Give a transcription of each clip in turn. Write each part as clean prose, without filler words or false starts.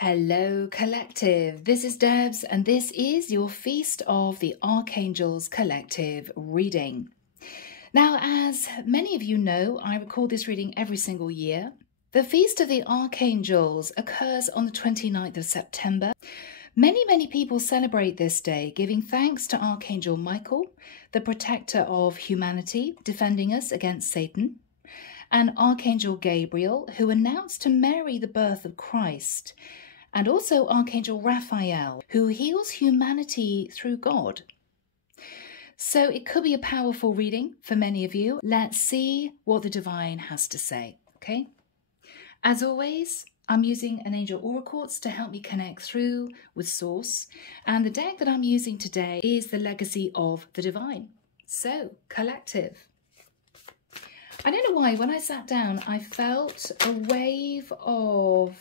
Hello Collective, this is Debs and this is your Feast of the Archangels Collective reading. Now, as many of you know, I record this reading every single year. The Feast of the Archangels occurs on the 29th of September. Many people celebrate this day, giving thanks to Archangel Michael, the protector of humanity, defending us against Satan, and Archangel Gabriel, who announced to Mary the birth of Christ, and also Archangel Raphael, who heals humanity through God. So it could be a powerful reading for many of you. Let's see what the divine has to say, okay? As always, I'm using an angel aura quartz to help me connect through with source, and the deck that I'm using today is the Legacy of the Divine. So, Collective. I don't know why, when I sat down, I felt a wave of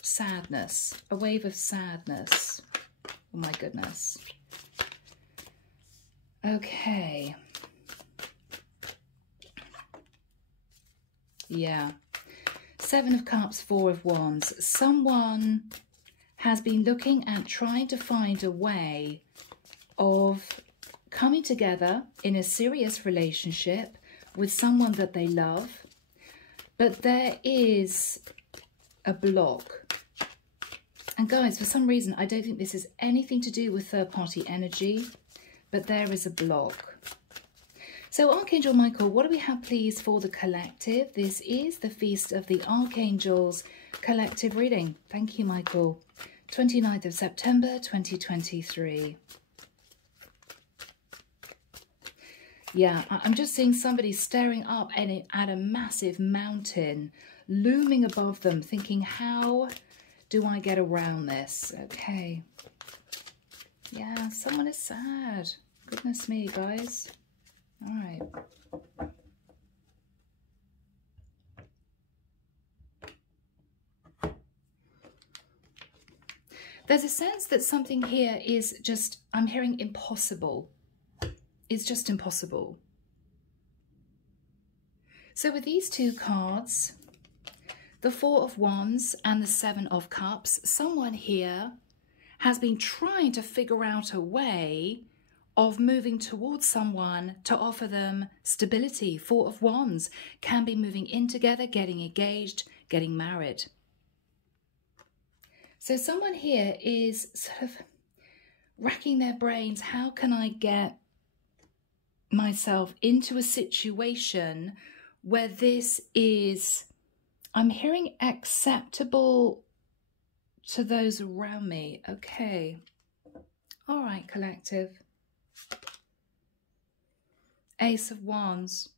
sadness. A wave of sadness. Oh my goodness. Okay. Yeah. Seven of Cups, Four of Wands. Someone has been looking at trying to find a way of coming together in a serious relationship with someone that they love, but there is a block. And guys, for some reason, I don't think this has anything to do with third-party energy, but there is a block. So Archangel Michael, what do we have please for the collective? This is the Feast of the Archangels collective reading. Thank you, Michael. 29th of September, 2023. Yeah, I'm just seeing somebody staring up at a massive mountain looming above them, thinking, how do I get around this? Okay. Yeah, someone is sad. Goodness me, guys. All right. There's a sense that something here is just, I'm hearing impossible. It's just impossible. So with these two cards, the Four of Wands and the Seven of Cups, someone here has been trying to figure out a way of moving towards someone to offer them stability. Four of Wands can be moving in together, getting engaged, getting married. So someone here is sort of racking their brains. How can I get myself into a situation where this is, I'm hearing, acceptable to those around me? Okay. All right, collective. Ace of Wands.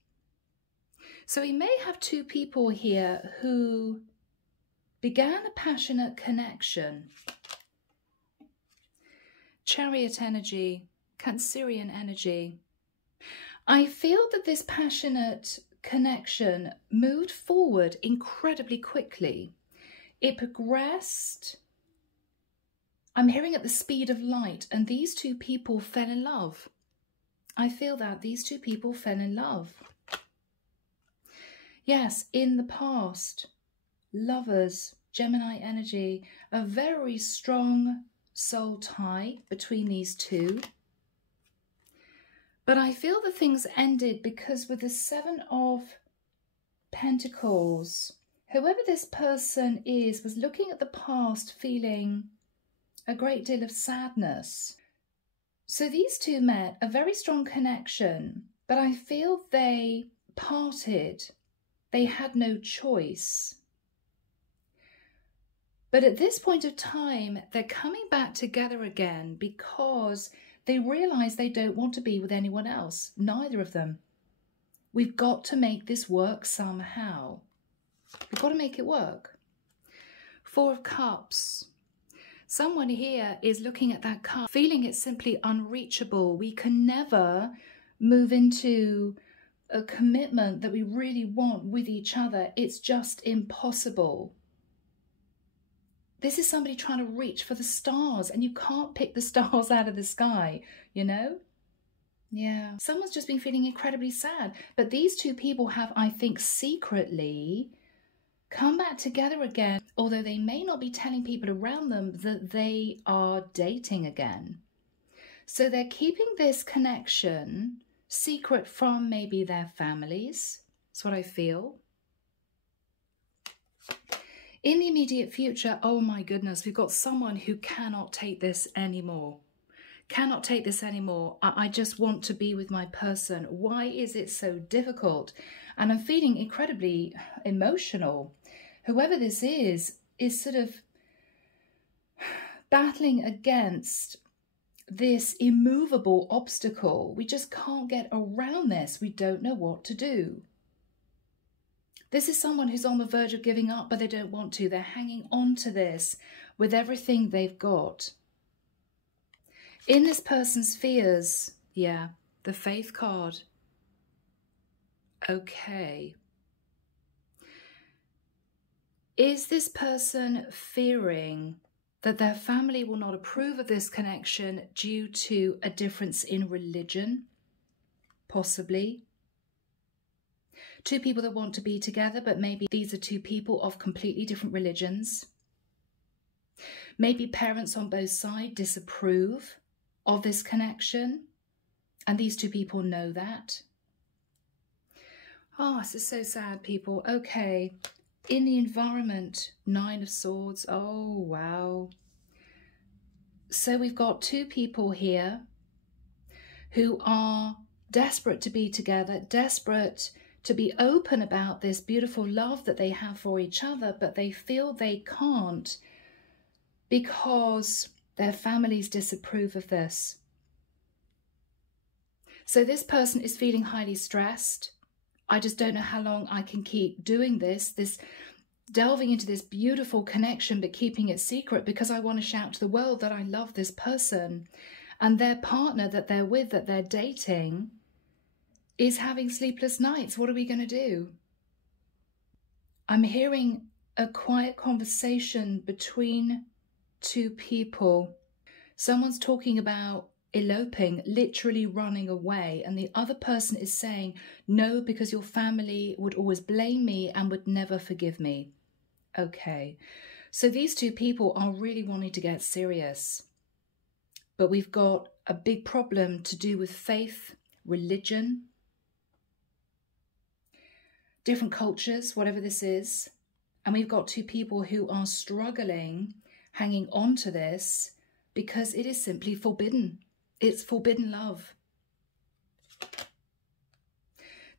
So we may have two people here who began a passionate connection. Chariot energy, Cancerian energy. I feel that this passionate connection moved forward incredibly quickly. It progressed, I'm hearing, at the speed of light, and these two people fell in love. I feel that these two people fell in love. Yes, in the past, lovers, Gemini energy, a very strong soul tie between these two. But I feel that things ended because with the Seven of Pentacles, whoever this person is was looking at the past, feeling a great deal of sadness. So these two met, a very strong connection, but I feel they parted. They had no choice. But at this point of time, they're coming back together again because they realize they don't want to be with anyone else, neither of them. We've got to make this work somehow. We've got to make it work. Four of Cups. Someone here is looking at that cup, feeling it's simply unreachable. We can never move into a commitment that we really want with each other. It's just impossible. This is somebody trying to reach for the stars, and you can't pick the stars out of the sky, you know? Yeah. Someone's just been feeling incredibly sad. But these two people have, I think, secretly come back together again, although they may not be telling people around them that they are dating again. So they're keeping this connection secret from maybe their families. That's what I feel. In the immediate future, oh my goodness, we've got someone who cannot take this anymore. Cannot take this anymore. I just want to be with my person. Why is it so difficult? And I'm feeling incredibly emotional. Whoever this is sort of battling against this immovable obstacle. We just can't get around this. We don't know what to do. This is someone who's on the verge of giving up, but they don't want to. They're hanging on to this with everything they've got. In this person's fears, yeah, the Faith card. Okay. Is this person fearing that their family will not approve of this connection due to a difference in religion? Possibly. Two people that want to be together, but maybe these are two people of completely different religions. Maybe parents on both sides disapprove of this connection, and these two people know that. Oh, this is so sad, people. Okay, in the environment, 9 of Swords. Oh, wow. So we've got two people here who are desperate to be together, desperate to be open about this beautiful love that they have for each other, but they feel they can't because their families disapprove of this. So this person is feeling highly stressed. I just don't know how long I can keep doing this delving into this beautiful connection, but keeping it secret, because I want to shout to the world that I love this person. And their partner that they're with, that they're dating, is having sleepless nights. What are we going to do? I'm hearing a quiet conversation between two people. Someone's talking about eloping, literally running away, and the other person is saying, no, because your family would always blame me and would never forgive me. Okay, so these two people are really wanting to get serious, but we've got a big problem to do with faith, religion, different cultures, whatever this is. And we've got two people who are struggling, hanging on to this because it is simply forbidden. It's forbidden love.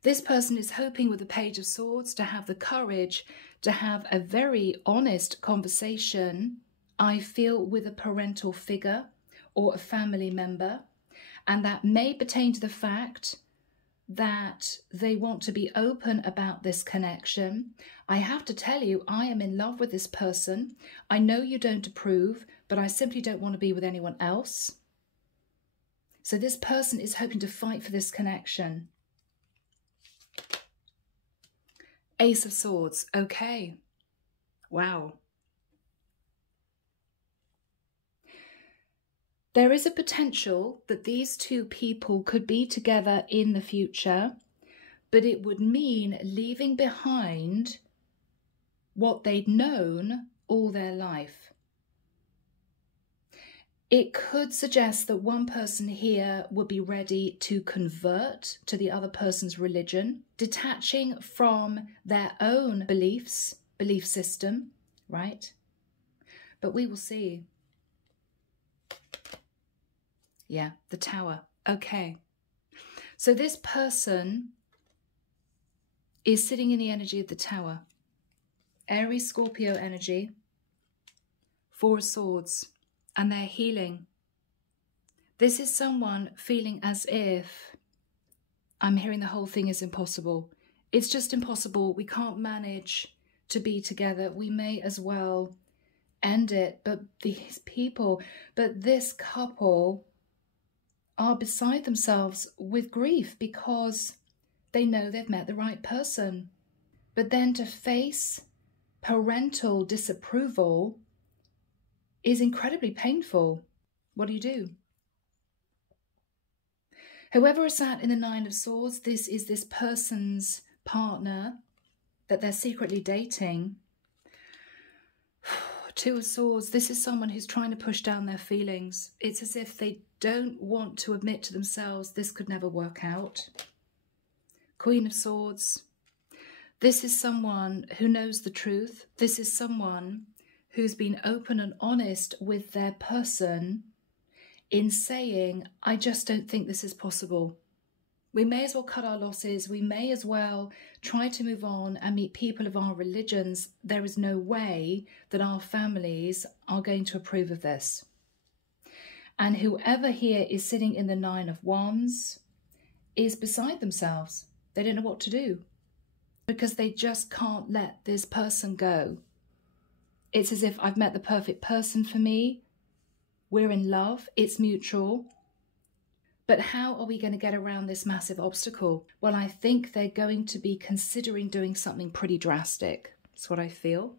This person is hoping with the Page of Swords to have the courage to have a very honest conversation, I feel, with a parental figure or a family member. And that may pertain to the fact that they want to be open about this connection. I have to tell you, I am in love with this person. I know you don't approve, but I simply don't want to be with anyone else. So this person is hoping to fight for this connection. Ace of Swords. Okay. Wow. There is a potential that these two people could be together in the future, but it would mean leaving behind what they'd known all their life. It could suggest that one person here would be ready to convert to the other person's religion, detaching from their own beliefs, belief system, right? But we will see. Yeah, the Tower. Okay. So this person is sitting in the energy of the Tower. Aries, Scorpio energy. 4 of Swords. And they're healing. This is someone feeling as if, I'm hearing the whole thing is impossible. It's just impossible. We can't manage to be together. We may as well end it. But these people, but this couple are beside themselves with grief because they know they've met the right person. But then to face parental disapproval is incredibly painful. What do you do? Whoever is sat in the 9 of Swords, this is this person's partner that they're secretly dating. Two of Swords. This is someone who's trying to push down their feelings. It's as if they don't want to admit to themselves this could never work out. Queen of Swords. This is someone who knows the truth. This is someone who's been open and honest with their person in saying, I just don't think this is possible. We may as well cut our losses. We may as well try to move on and meet people of our religions. There is no way that our families are going to approve of this. And whoever here is sitting in the Nine of Wands is beside themselves. They don't know what to do because they just can't let this person go. It's as if I've met the perfect person for me. We're in love. It's mutual. But how are we going to get around this massive obstacle? Well, I think they're going to be considering doing something pretty drastic. That's what I feel.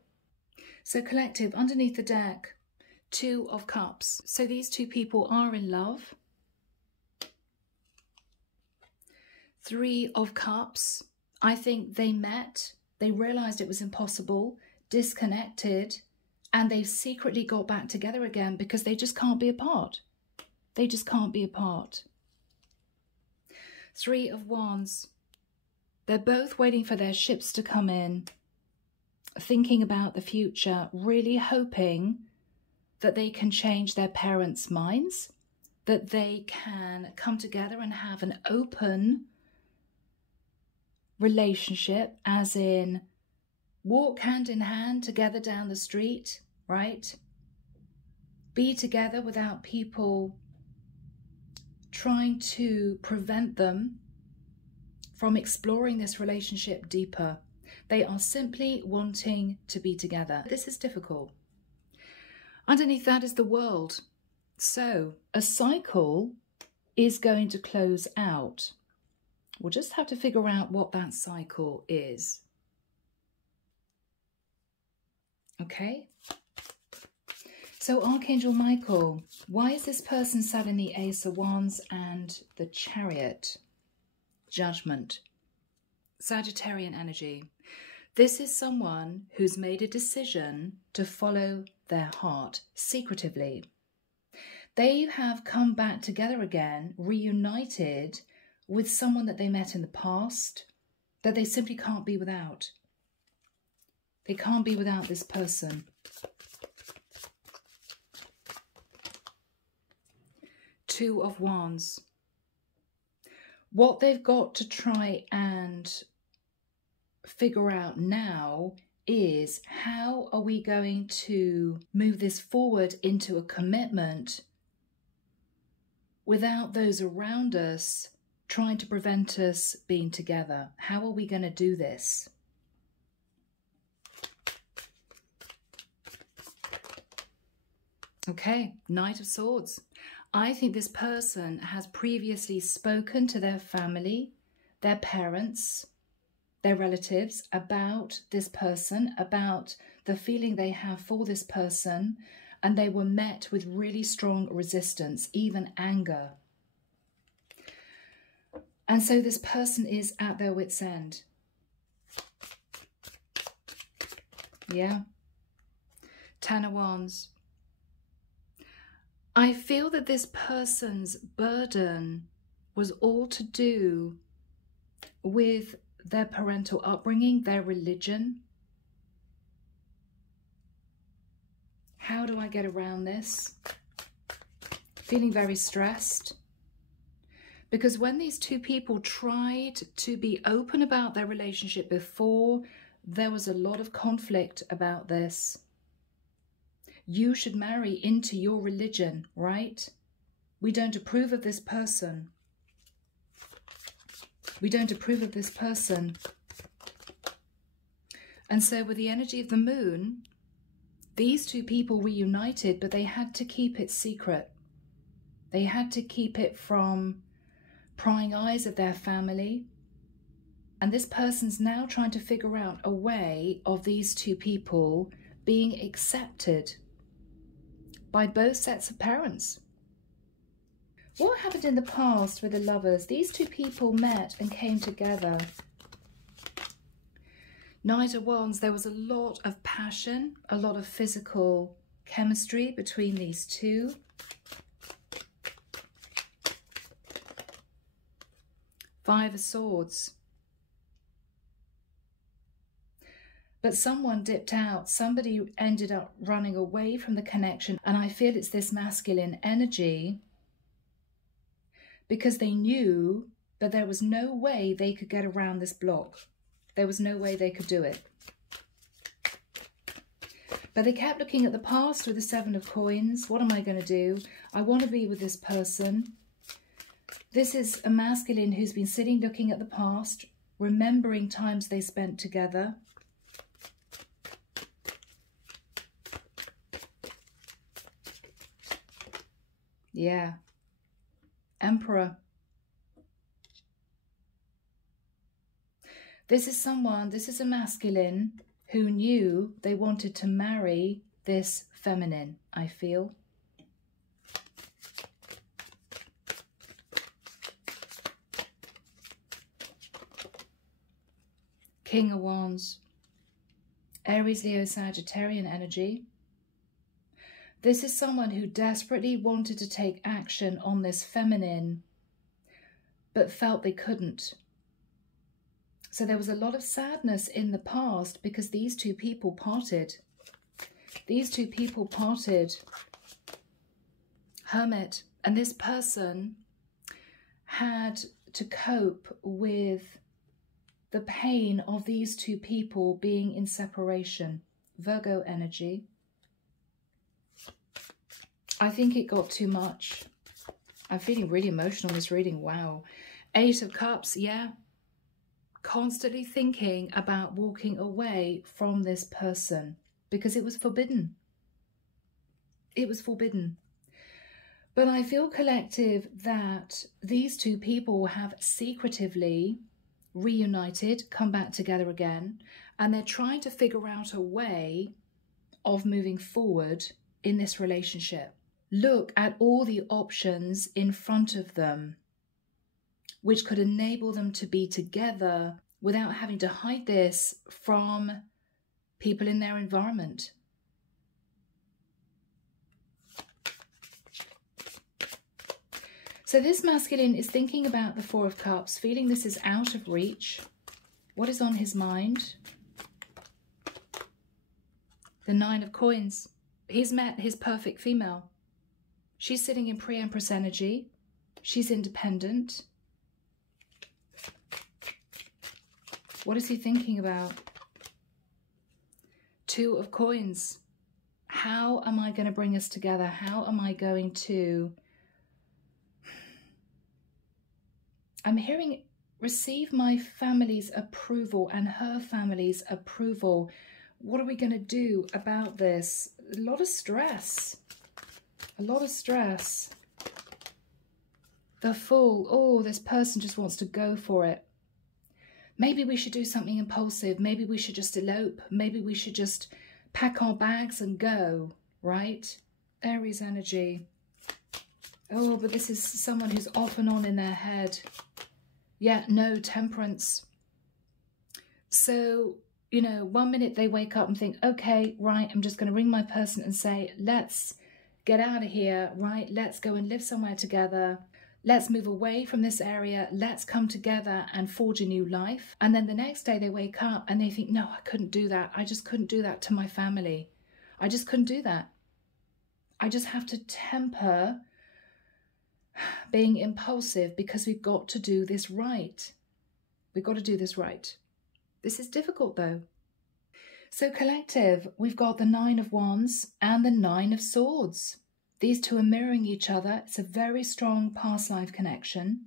So collective, underneath the deck, Two of Cups. So these two people are in love. Three of Cups. I think they met, they realised it was impossible, disconnected, and they've secretly got back together again because they just can't be apart. They just can't be apart. Three of Wands. They're both waiting for their ships to come in, thinking about the future, really hoping that they can change their parents' minds, that they can come together and have an open relationship, as in walk hand in hand together down the street, right? Be together without people trying to prevent them from exploring this relationship deeper. They are simply wanting to be together. This is difficult. Underneath that is the World. So a cycle is going to close out. We'll just have to figure out what that cycle is. Okay. So Archangel Michael, why is this person sat in the Ace of Wands and the Chariot? Judgment. Sagittarian energy. This is someone who's made a decision to follow their heart secretively. They have come back together again, reunited with someone that they met in the past, that they simply can't be without. They can't be without this person. Two of Wands. What they've got to try and figure out now is, how are we going to move this forward into a commitment without those around us trying to prevent us being together? How are we going to do this? Okay, Knight of Swords. I think this person has previously spoken to their family, their parents, their relatives about this person, about the feeling they have for this person, and they were met with really strong resistance, even anger. And so this person is at their wit's end. Yeah. Ten of Wands. I feel that this person's burden was all to do with their parental upbringing, their religion. How do I get around this? Feeling very stressed. Because when these two people tried to be open about their relationship before, there was a lot of conflict about this. You should marry into your religion, right? We don't approve of this person. We don't approve of this person. And so with the energy of the moon, these two people reunited, but they had to keep it secret. They had to keep it from prying eyes of their family. And this person's now trying to figure out a way of these two people being accepted by both sets of parents. What happened in the past with the Lovers? These two people met and came together. Knight of Wands, there was a lot of passion, a lot of physical chemistry between these two. Five of Swords. But someone dipped out, somebody ended up running away from the connection, and I feel it's this masculine energy because they knew that there was no way they could get around this block. There was no way they could do it. But they kept looking at the past with the Seven of Coins. What am I going to do? I want to be with this person. This is a masculine who's been sitting looking at the past, remembering times they spent together. Yeah. Emperor. This is someone, this is a masculine who knew they wanted to marry this feminine, I feel. King of Wands. Aries, Leo, Sagittarian energy. This is someone who desperately wanted to take action on this feminine, but felt they couldn't. So there was a lot of sadness in the past because these two people parted. These two people parted. Hermit. And this person had to cope with the pain of these two people being in separation. Virgo energy. I think it got too much. I'm feeling really emotional in this reading. Wow. Eight of Cups, yeah. Constantly thinking about walking away from this person because it was forbidden. It was forbidden. But I feel, collective, that these two people have secretively reunited, come back together again, and they're trying to figure out a way of moving forward in this relationship. Look at all the options in front of them, which could enable them to be together without having to hide this from people in their environment. So this masculine is thinking about the Four of Cups, feeling this is out of reach. What is on his mind? The Nine of Coins. He's met his perfect female. She's sitting in pre-empress energy. She's independent. What is he thinking about? Two of Coins. How am I going to bring us together? How am I going to... I'm hearing receive my family's approval and her family's approval. What are we going to do about this? A lot of stress. A lot of stress. The Fool. Oh, this person just wants to go for it. Maybe we should do something impulsive. Maybe we should just elope. Maybe we should just pack our bags and go, right? Aries energy. Oh, but this is someone who's off and on in their head. Yeah, no, Temperance. So, you know, one minute they wake up and think, okay, right, I'm just going to ring my person and say, let's get out of here, right? Let's go and live somewhere together. Let's move away from this area. Let's come together and forge a new life. And then the next day they wake up and they think, no, I couldn't do that. I just couldn't do that to my family. I just couldn't do that. I just have to temper being impulsive because we've got to do this right. We've got to do this right. This is difficult though. So collective, we've got the Nine of Wands and the Nine of Swords. These two are mirroring each other. It's a very strong past life connection.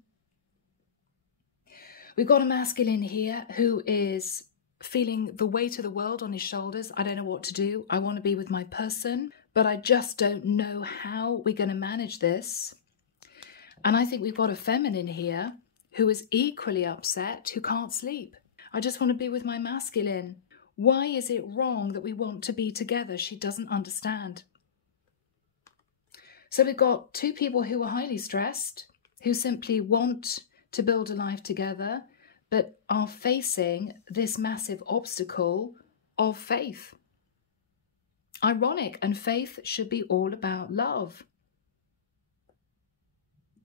We've got a masculine here who is feeling the weight of the world on his shoulders. I don't know what to do. I want to be with my person, but I just don't know how we're going to manage this. And I think we've got a feminine here who is equally upset, who can't sleep. I just want to be with my masculine. Why is it wrong that we want to be together? She doesn't understand. So we've got two people who are highly stressed, who simply want to build a life together, but are facing this massive obstacle of faith. Ironic, and faith should be all about love.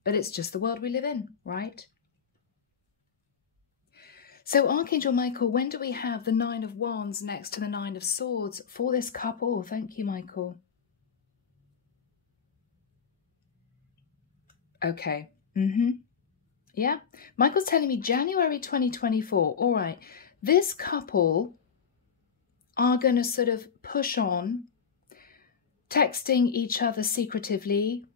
But it's just the world we live in, right? So Archangel Michael, when do we have the Nine of Wands next to the Nine of Swords for this couple? Thank you, Michael. Okay. Yeah. Michael's telling me January 2024. All right. This couple are going to sort of push on, texting each other secretively,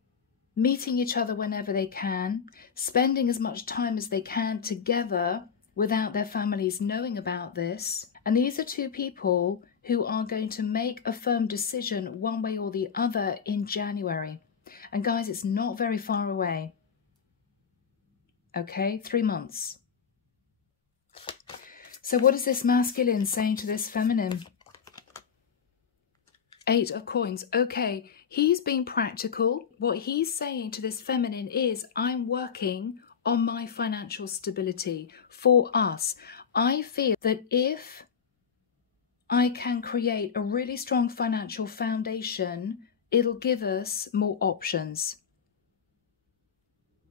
meeting each other whenever they can, spending as much time as they can together without their families knowing about this. And these are two people who are going to make a firm decision one way or the other in January. And guys, it's not very far away. Okay, 3 months. So what is this masculine saying to this feminine? 8 of Coins. Okay, he's being practical. What he's saying to this feminine is, I'm working on my financial stability for us. I feel that if I can create a really strong financial foundation, it'll give us more options.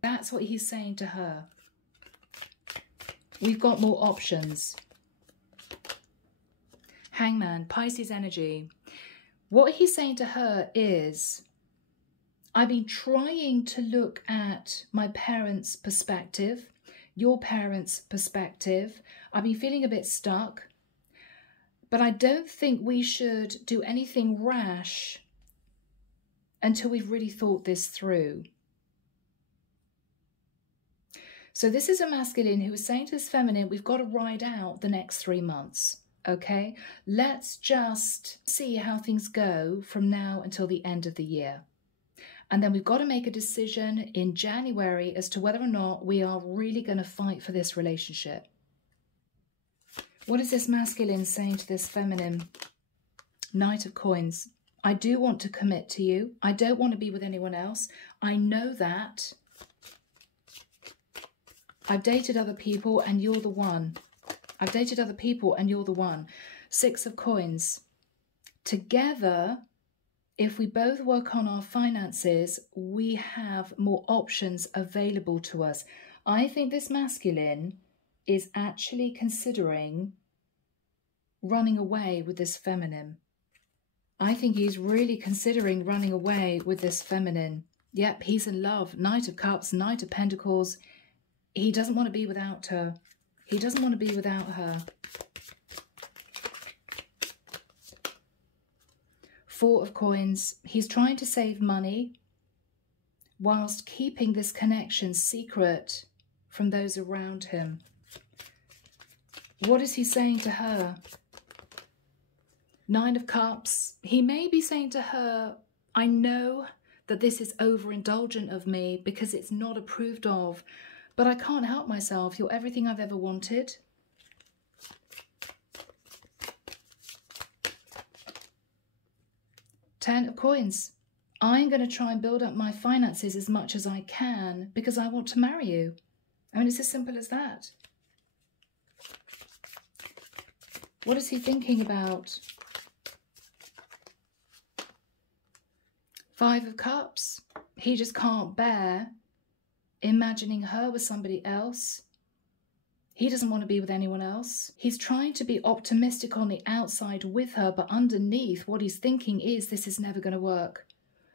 That's what he's saying to her. We've got more options. Hangman, Pisces energy. What he's saying to her is, I've been trying to look at my parents' perspective, your parents' perspective. I've been feeling a bit stuck, but I don't think we should do anything rash until we've really thought this through. So this is a masculine who is saying to this feminine, we've got to ride out the next 3 months. Okay, let's just see how things go from now until the end of the year. And then we've got to make a decision in January as to whether or not we are really going to fight for this relationship. What is this masculine saying to this feminine? Knight of Coins. I do want to commit to you. I don't want to be with anyone else. I know that. I've dated other people and you're the one. I've dated other people and you're the one. 6 of Coins. Together, if we both work on our finances, we have more options available to us. I think this masculine is actually considering running away with this feminine. I think he's really considering running away with this feminine. Yep, he's in love. Knight of Cups, Knight of Pentacles. He doesn't want to be without her. He doesn't want to be without her. 4 of Coins. He's trying to save money whilst keeping this connection secret from those around him. What is he saying to her? 9 of Cups. He may be saying to her, I know that this is overindulgent of me because it's not approved of, but I can't help myself. You're everything I've ever wanted. Ten of Coins. I'm going to try and build up my finances as much as I can because I want to marry you. I mean, it's as simple as that. What is he thinking about? 5 of Cups. He just can't bear imagining her with somebody else. He doesn't want to be with anyone else. He's trying to be optimistic on the outside with her, but underneath what he's thinking is this is never going to work.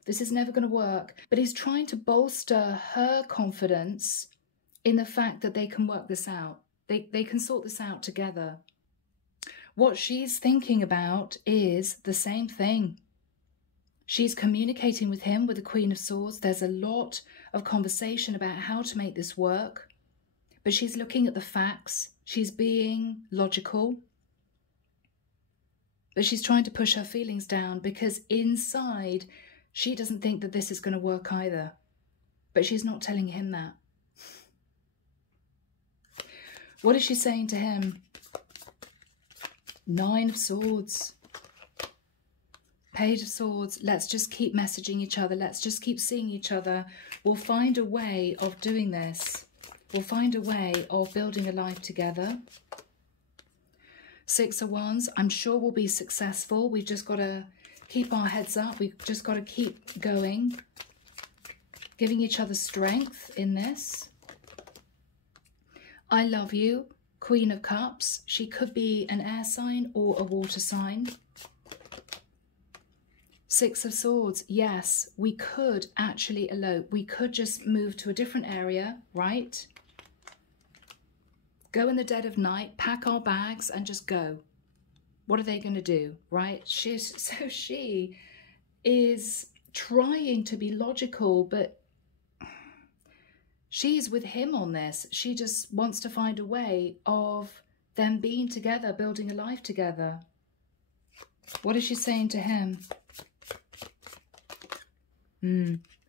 This is never going to work. But he's trying to bolster her confidence in the fact that they can work this out. They can sort this out together. What she's thinking about is the same thing. She's communicating with him with the Queen of Swords. There's a lot of conversation about how to make this work. But she's looking at the facts. She's being logical. But she's trying to push her feelings down because inside she doesn't think that this is going to work either. But she's not telling him that. What is she saying to him? 9 of Swords. Page of Swords. Let's just keep messaging each other. Let's just keep seeing each other. We'll find a way of doing this. will find a way of building a life together. Six of Wands, I'm sure will be successful. We've just got to keep our heads up. We've just got to keep going, giving each other strength in this. I love you, Queen of Cups. She could be an air sign or a water sign. Six of Swords, yes, we could actually elope. We could just move to a different area, right? Go in the dead of night, pack our bags and just go. What are they going to do, right? She is trying to be logical, but she's with him on this. She just wants to find a way of them being together, building a life together. What is she saying to him?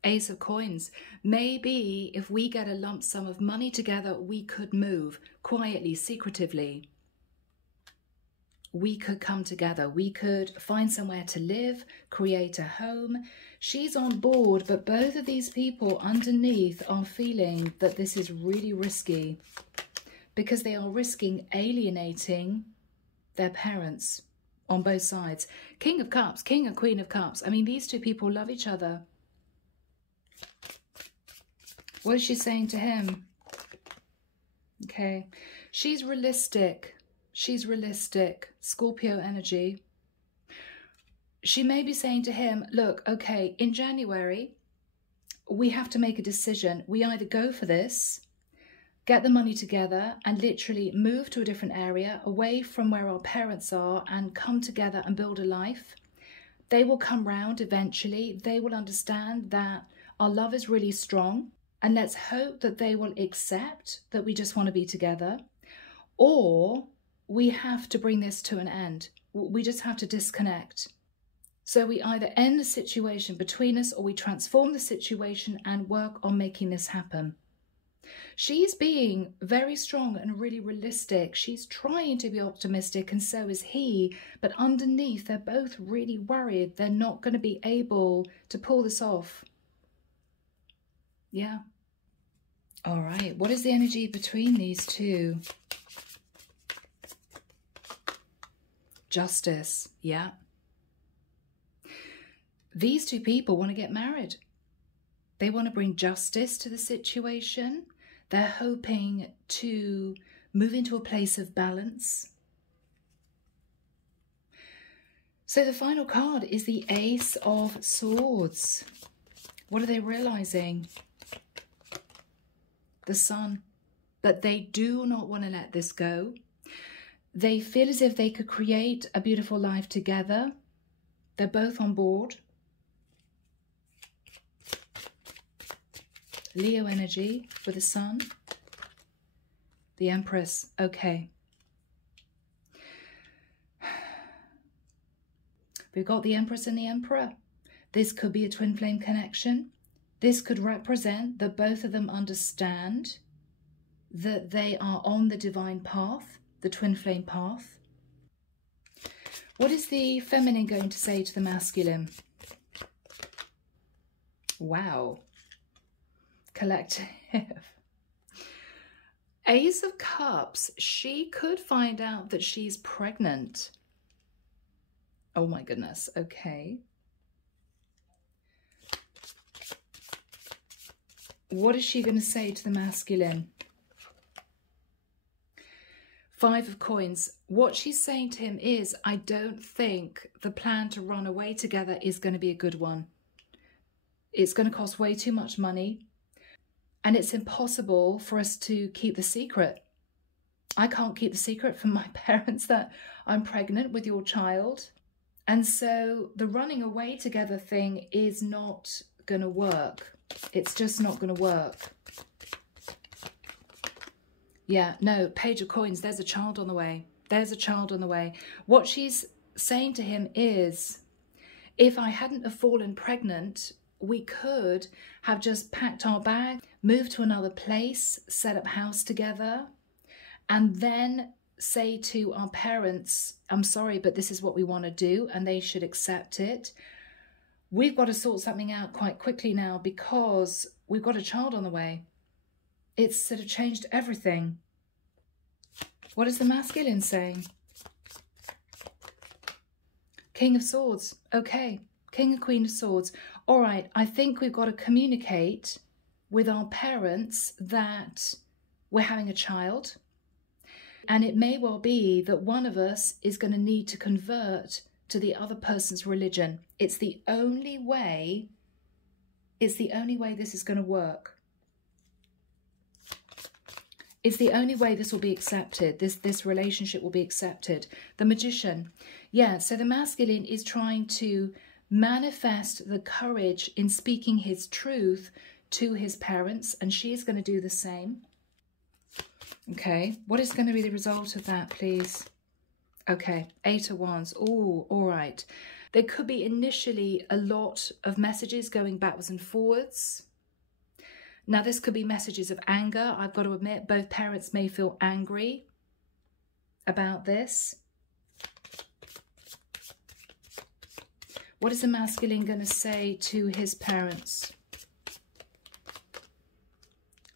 Ace of Coins. Maybe if we get a lump sum of money together, we could move quietly, secretively. We could come together. We could find somewhere to live, create a home. She's on board, but both of these people underneath are feeling that this is really risky because they are risking alienating their parents on both sides. King of Cups, King and Queen of Cups. I mean, these two people love each other. What is she saying to him? Okay. She's realistic. She's realistic. Scorpio energy. She may be saying to him, look, okay, in January, we have to make a decision. We either go for this, get the money together and literally move to a different area away from where our parents are and come together and build a life. They will come round eventually. They will understand that our love is really strong. And let's hope that they will accept that we just want to be together. Or we have to bring this to an end. We just have to disconnect. So we either end the situation between us or we transform the situation and work on making this happen. She's being very strong and really realistic. She's trying to be optimistic and so is he. But underneath, they're both really worried. They're not going to be able to pull this off. Yeah. All right. What is the energy between these two? Justice. Yeah. These two people want to get married. They want to bring justice to the situation. They're hoping to move into a place of balance. So the final card is the Ace of Swords. What are they realizing? The Sun. But they do not want to let this go. They feel as if they could create a beautiful life together. They're both on board. Leo energy with the Sun. The Empress. Okay. We've got the Empress and the Emperor. This could be a twin flame connection. This could represent that both of them understand that they are on the divine path, the twin flame path. What is the feminine going to say to the masculine? Wow. Collective. Ace of Cups. She could find out that she's pregnant. Oh my goodness. Okay. What is she going to say to the masculine? Five of Coins. What she's saying to him is, I don't think the plan to run away together is going to be a good one. It's going to cost way too much money. And it's impossible for us to keep the secret. I can't keep the secret from my parents that I'm pregnant with your child. And so the running away together thing is not going to work. It's just not going to work. Yeah, no, Page of Coins, there's a child on the way. There's a child on the way. What she's saying to him is, if I hadn't have fallen pregnant, we could have just packed our bag, moved to another place, set up house together, and then say to our parents, I'm sorry, but this is what we want to do, and they should accept it. We've got to sort something out quite quickly now because we've got a child on the way. It's sort of changed everything. What is the masculine saying? King of Swords. Okay. King and Queen of Swords. All right. I think we've got to communicate with our parents that we're having a child. And it may well be that one of us is going to need to convert to the other person's religion. It's the only way this is going to work. It's the only way this will be accepted. This relationship will be accepted. The Magician. Yeah, so the masculine is trying to manifest the courage in speaking his truth to his parents, and she is going to do the same. Okay, what is going to be the result of that, please? Okay, 8 of Wands. Oh, all right. There could be initially a lot of messages going backwards and forwards. Now, this could be messages of anger. I've got to admit, both parents may feel angry about this. What is the masculine going to say to his parents?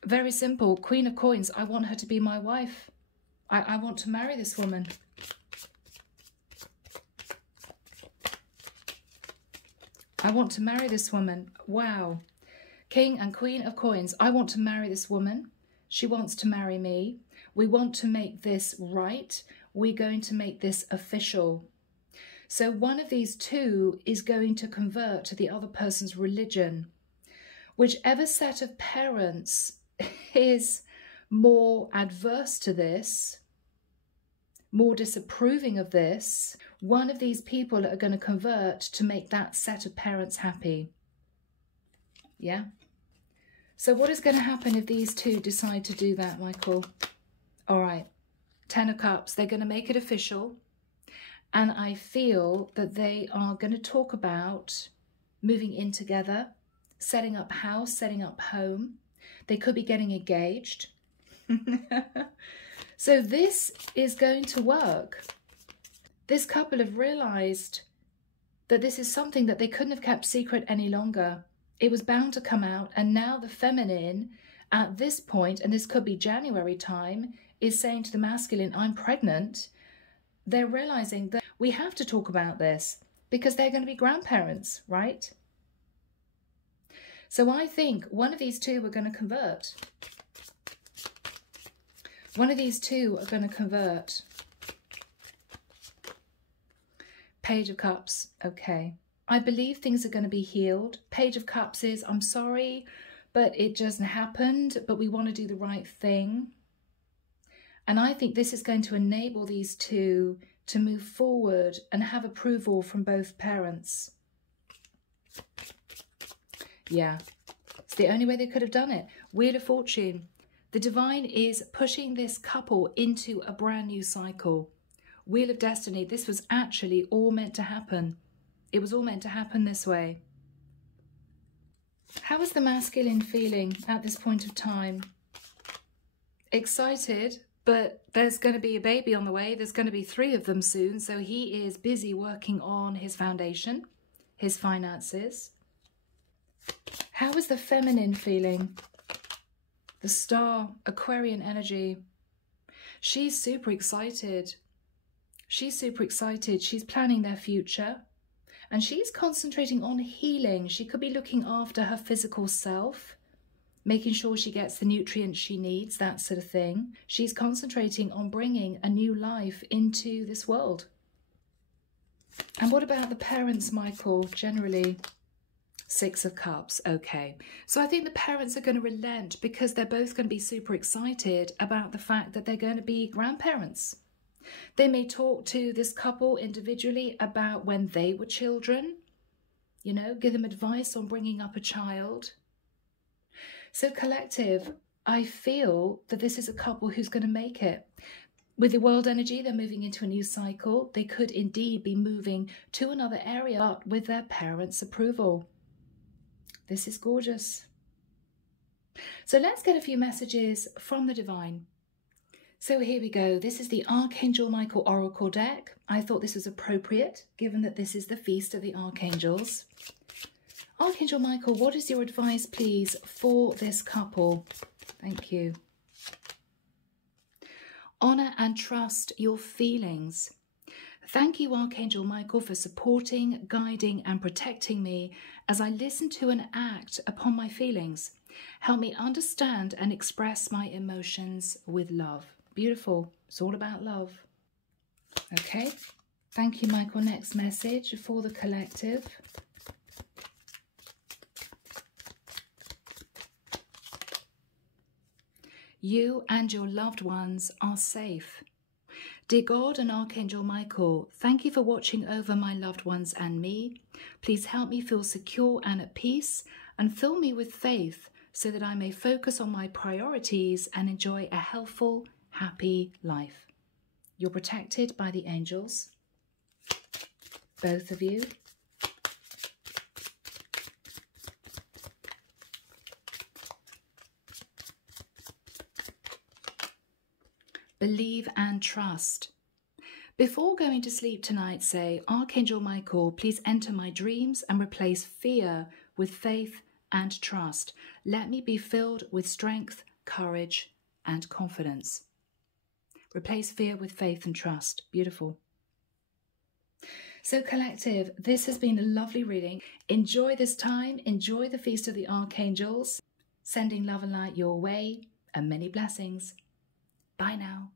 Very simple. Queen of Coins. I want her to be my wife. I want to marry this woman. I want to marry this woman. Wow. King and Queen of Coins. I want to marry this woman. She wants to marry me. We want to make this right. We're going to make this official. So one of these two is going to convert to the other person's religion. Whichever set of parents is more adverse to this, more disapproving of this, one of these people are going to convert to make that set of parents happy. Yeah? So what is going to happen if these two decide to do that, Michael? All right. 10 of Cups. They're going to make it official. And I feel that they are going to talk about moving in together, setting up house, setting up home. They could be getting engaged. So this is going to work. This couple have realized that this is something that they couldn't have kept secret any longer. It was bound to come out. And now the feminine at this point, and this could be January time, is saying to the masculine, I'm pregnant. They're realizing that we have to talk about this because they're going to be grandparents, right? So I think one of these two are going to convert. One of these two are going to convert. Page of Cups. Okay. I believe things are going to be healed. Page of Cups is, I'm sorry, but it just happened, but we want to do the right thing. And I think this is going to enable these two to move forward and have approval from both parents. Yeah, it's the only way they could have done it. Wheel of Fortune. The divine is pushing this couple into a brand new cycle. Wheel of Destiny. This was actually all meant to happen. It was all meant to happen this way. How is the masculine feeling at this point of time? Excited, but there's going to be a baby on the way. There's going to be 3 of them soon. So he is busy working on his foundation, his finances. How is the feminine feeling? The Star, Aquarian energy. She's super excited. She's super excited. She's planning their future. And she's concentrating on healing. She could be looking after her physical self, making sure she gets the nutrients she needs, that sort of thing. She's concentrating on bringing a new life into this world. And what about the parents, Michael, generally? 6 of Cups. Okay. So I think the parents are going to relent because they're both going to be super excited about the fact that they're going to be grandparents. They may talk to this couple individually about when they were children, you know, give them advice on bringing up a child. So collective, I feel that this is a couple who's going to make it. With the world energy, they're moving into a new cycle. They could indeed be moving to another area, but with their parents' approval. This is gorgeous. So let's get a few messages from the divine. So here we go. This is the Archangel Michael Oracle deck. I thought this was appropriate, given that this is the Feast of the Archangels. Archangel Michael, what is your advice, please, for this couple? Thank you. Honor and trust your feelings. Thank you, Archangel Michael, for supporting, guiding, and protecting me as I listen to and act upon my feelings. Help me understand and express my emotions with love. Beautiful. It's all about love. Okay. Thank you, Michael. Next message for the collective. You and your loved ones are safe. Dear God and Archangel Michael, thank you for watching over my loved ones and me. Please help me feel secure and at peace, and fill me with faith so that I may focus on my priorities and enjoy a healthful, happy life. You're protected by the angels, both of you. Believe and trust. Before going to sleep tonight, say, Archangel Michael, please enter my dreams and replace fear with faith and trust. Let me be filled with strength, courage, and confidence. Replace fear with faith and trust. Beautiful. So collective, this has been a lovely reading. Enjoy this time. Enjoy the Feast of the Archangels. Sending love and light your way, and many blessings. Bye now.